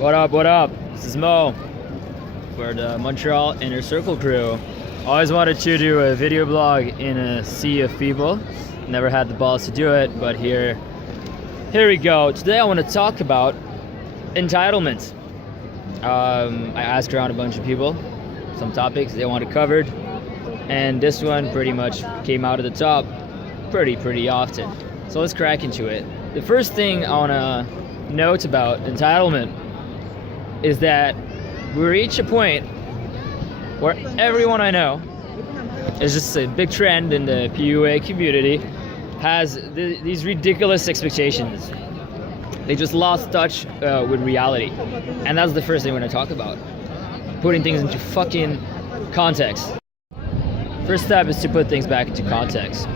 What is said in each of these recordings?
What up, what up? This is Mo for the Montreal Inner Circle crew. Always wanted to do a video blog in a sea of people. Never had the balls to do it, but here we go. Today I want to talk about entitlement. I asked around a bunch of people some topics they wanted covered, and this one pretty much came out of the top pretty often. So let's crack into it. The first thing I want to note about entitlement is that we reach a point where everyone I know, is just a big trend in the PUA community, has these ridiculous expectations. They just lost touch with reality. And that's the first thing we're gonna talk about. Putting things into fucking context. First step is to put things back into context.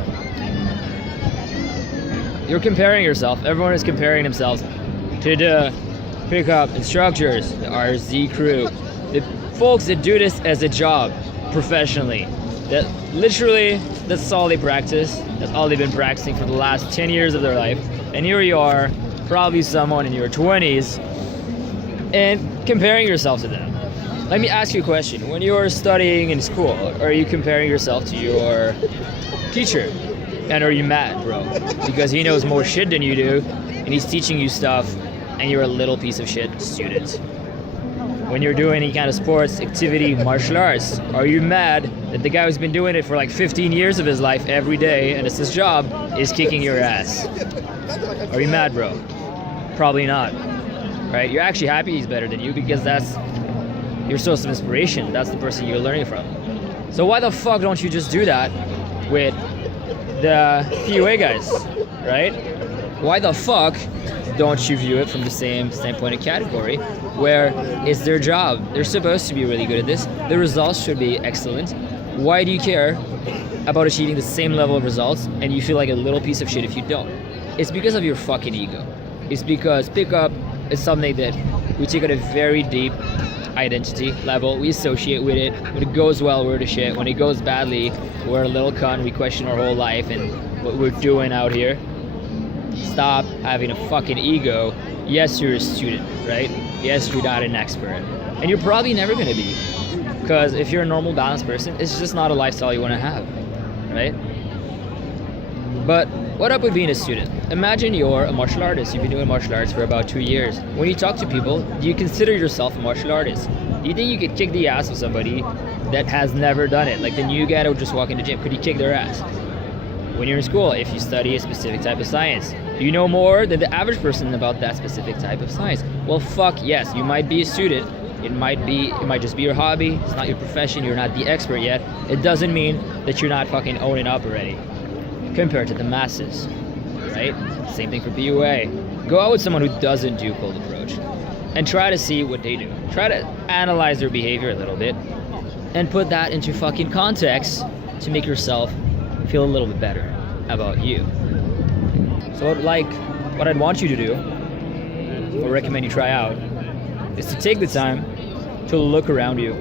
You're comparing yourself, everyone is comparing themselves to the pickup instructors, the RZ crew, the folks that do this as a job professionally, that literally that's all they practice, that's all they've been practicing for the last 10 years of their life. And here you are, probably someone in your 20s, and comparing yourself to them. Let me ask you a question. When you're studying in school, are you comparing yourself to your teacher? And are you mad, bro? Because he knows more shit than you do, and he's teaching you stuff, and you're a little piece of shit student. When you're doing any kind of sports activity, martial arts, are you mad that the guy who's been doing it for like 15 years of his life every day, and it's his job, is kicking your ass? Are you mad, bro? Probably not, right? You're actually happy he's better than you because that's your source of inspiration. That's the person you're learning from. So why the fuck don't you just do that with the PUA guys, right? Why the fuck don't you view it from the same standpoint and category where it's their job? They're supposed to be really good at this. The results should be excellent. Why do you care about achieving the same level of results and you feel like a little piece of shit if you don't? It's because of your fucking ego. It's because pickup is something that we take at a very deep identity level. We associate with it. When it goes well, we're the shit. When it goes badly, we're a little cunt. We question our whole life and what we're doing out here. Stop having a fucking ego. Yes, you're a student, right? Yes, you're not an expert. And you're probably never gonna be. Because if you're a normal, balanced person, it's just not a lifestyle you wanna have, right? But what up with being a student? Imagine you're a martial artist. You've been doing martial arts for about 2 years. When you talk to people, do you consider yourself a martial artist? Do you think you could kick the ass of somebody that has never done it? Like the new guy that would just walk in the gym, could you kick their ass? When you're in school, if you study a specific type of science, do you know more than the average person about that specific type of science? Well, fuck yes, you might be a student. It might just be your hobby. It's not your profession. You're not the expert yet. It doesn't mean that you're not fucking owning up already compared to the masses, right? Same thing for PUA. Go out with someone who doesn't do cold approach and try to see what they do. Try to analyze their behavior a little bit and put that into fucking context to make yourself feel a little bit better about you. So what I'd want you to do, or recommend you try out, is to take the time to look around you.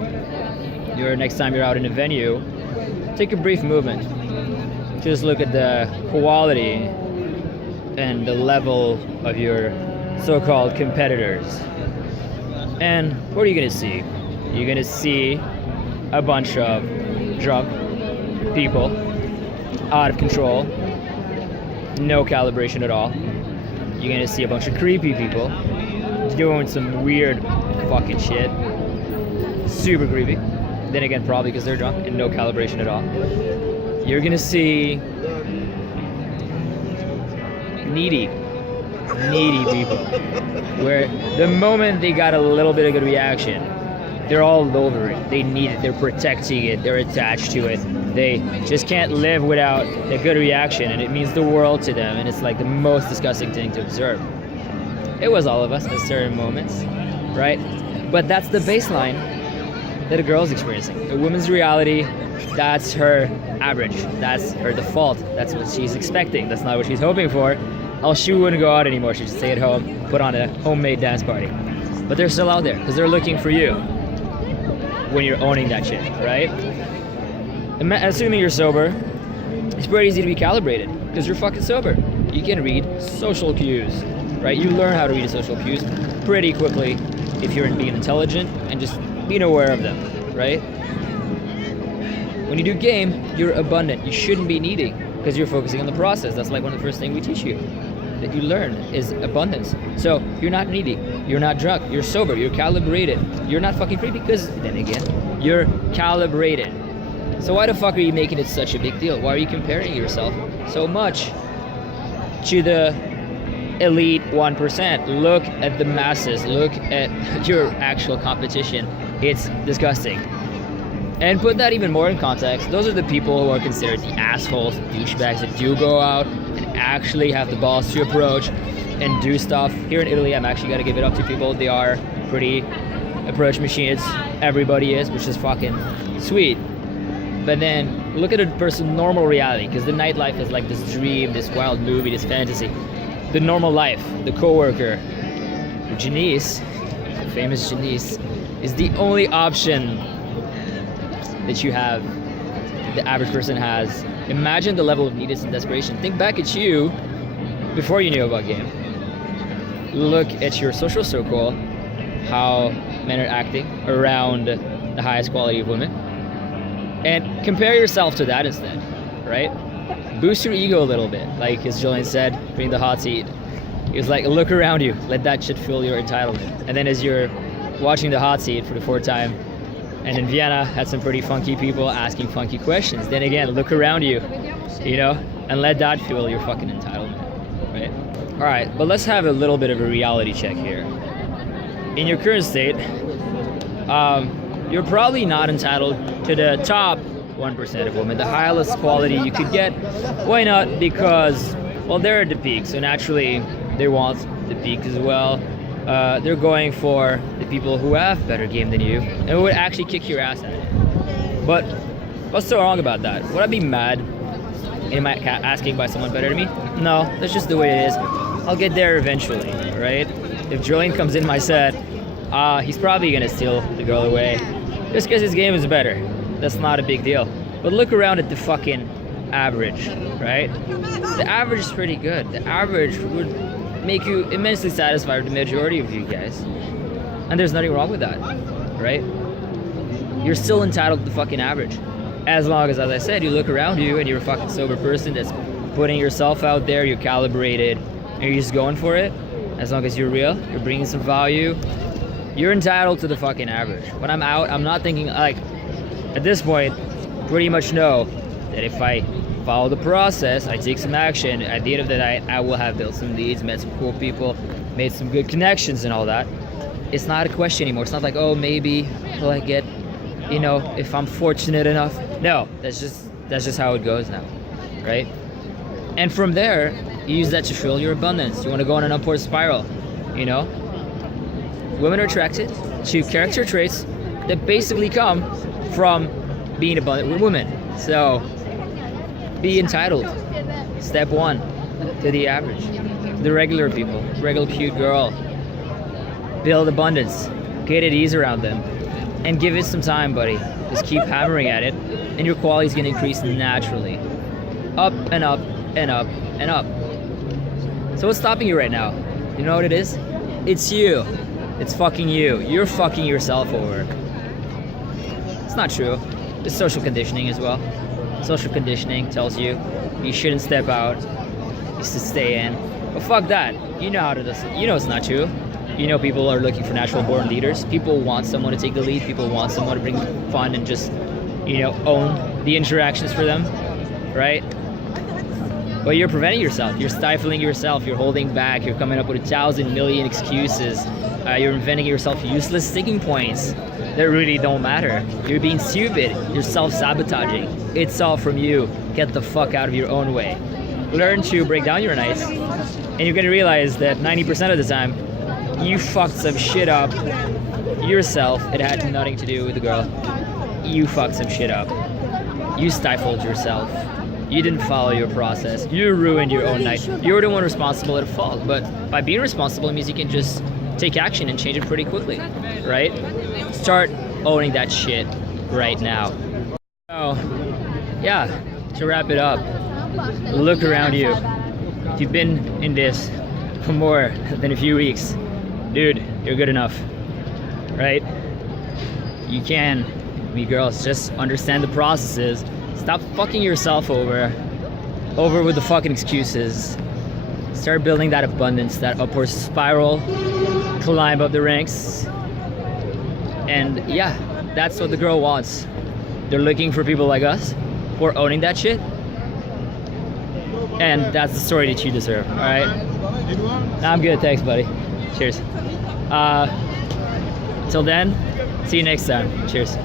Next time you're out in a venue, take a brief movement. Just look at the quality and the level of your so-called competitors. And what are you gonna see? You're gonna see a bunch of drunk people, out of control, no calibration at all. You're gonna see a bunch of creepy people doing some weird fucking shit, super creepy. Then again, probably because they're drunk and no calibration at all. You're gonna see needy people, where the moment they got a little bit of good reaction, they're all over it. They need it. They're protecting it. They're attached to it. They just can't live without a good reaction, and it means the world to them, and it's like the most disgusting thing to observe. It was all of us at certain moments, right? But that's the baseline that a girl's experiencing. A woman's reality, that's her average. That's her default. That's what she's expecting. That's not what she's hoping for. Else she wouldn't go out anymore. She'd stay at home, put on a homemade dance party. But they're still out there because they're looking for you when you're owning that shit, right? Assuming you're sober, it's pretty easy to be calibrated because you're fucking sober. You can read social cues, right? You learn how to read social cues pretty quickly if you're being intelligent and just being aware of them, right? When you do game, you're abundant. You shouldn't be needing because you're focusing on the process. That's like one of the first things we teach you that you learn is abundance. So you're not needy, you're not drunk, you're sober, you're calibrated. You're not fucking free because, then again, you're calibrated. So why the fuck are you making it such a big deal? Why are you comparing yourself so much to the elite 1%? Look at the masses, look at your actual competition. It's disgusting. And put that even more in context, those are the people who are considered the assholes, the douchebags that do go out and actually have the balls to approach and do stuff. Here in Italy, I'm actually gonna give it up to people. They are pretty approach machines. Everybody is, which is fucking sweet. But then look at a person's normal reality, because the nightlife is like this dream, this wild movie, this fantasy. The normal life, the coworker, Janice, the famous Janice, is the only option that you have, the average person has. Imagine the level of neediness and desperation. Think back at you before you knew about game. Look at your social circle, how men are acting around the highest quality of women, and compare yourself to that instead, right? Boost your ego a little bit, like as Julian said, bring the hot seat. He was like, look around you, let that shit fill your entitlement. And then as you're watching the hot seat for the fourth time, and in Vienna had some pretty funky people asking funky questions, then again, look around you, you know, and let that fuel your fucking entitlement, right? All right, but let's have a little bit of a reality check here. In your current state, you're probably not entitled to the top 1% of women, the highest quality you could get. Why not? Because, well, they're at the peak, so naturally they want the peak as well. They're going for the people who have better game than you and who would actually kick your ass at it. But what's so wrong about that? Would I be mad? Am I asking by someone better than me? No, that's just the way it is. I'll get there eventually, right? If Julian comes in my set, he's probably gonna steal the girl away just because his game is better. That's not a big deal. But look around at the fucking average, right? The average is pretty good. The average would make you immensely satisfied with the majority of you guys. And there's nothing wrong with that, right? You're still entitled to the fucking average. As long as I said, you look around you and you're a fucking sober person that's putting yourself out there, you're calibrated, and you're just going for it. As long as you're real, you're bringing some value, you're entitled to the fucking average. When I'm out, I'm not thinking, like, at this point, pretty much know that if I follow the process, I take some action, at the end of the night, I will have built some leads, met some cool people, made some good connections and all that. It's not a question anymore. It's not like, oh, maybe will I get, you know, if I'm fortunate enough. No, that's just how it goes now, right? And from there, you use that to fuel your abundance. You want to go on an upward spiral, you know? Women are attracted to character traits that basically come from being abundant with women. So be entitled. Step one, to the average, the regular people, regular cute girl. Build abundance, get at ease around them, and give it some time, buddy. Just keep hammering at it, and your quality is gonna increase naturally. Up and up and up and up. So what's stopping you right now? You know what it is? It's you. It's fucking you. You're fucking yourself over. It's not true. It's social conditioning as well. Social conditioning tells you you shouldn't step out, you should stay in. But fuck that. You know how to do this. You know it's not true. You know people are looking for natural born leaders. People want someone to take the lead. People want someone to bring fun and just, you know, own the interactions for them, right? But you're preventing yourself. You're stifling yourself. You're holding back. You're coming up with 1,000 million excuses. You're inventing yourself useless sticking points that really don't matter. You're being stupid. You're self-sabotaging. It's all from you. Get the fuck out of your own way. Learn to break down your nights, and you're gonna realize that 90% of the time, you fucked some shit up yourself. It had nothing to do with the girl. You fucked some shit up. You stifled yourself. You didn't follow your process. You ruined your own night. You're the one responsible at fault. But by being responsible, it means you can just take action and change it pretty quickly, right? Start owning that shit right now. So, yeah, to wrap it up, look around you. If you've been in this for more than a few weeks, dude, you're good enough. You can. Me girls, just understand the processes. Stop fucking yourself over with the fucking excuses. Start building that abundance, that upward spiral, climb up the ranks. And yeah, that's what the girl wants. They're looking for people like us who are owning that shit. And that's the story that you deserve, all right? I'm good, thanks, buddy. Cheers. Till then, see you next time. Cheers.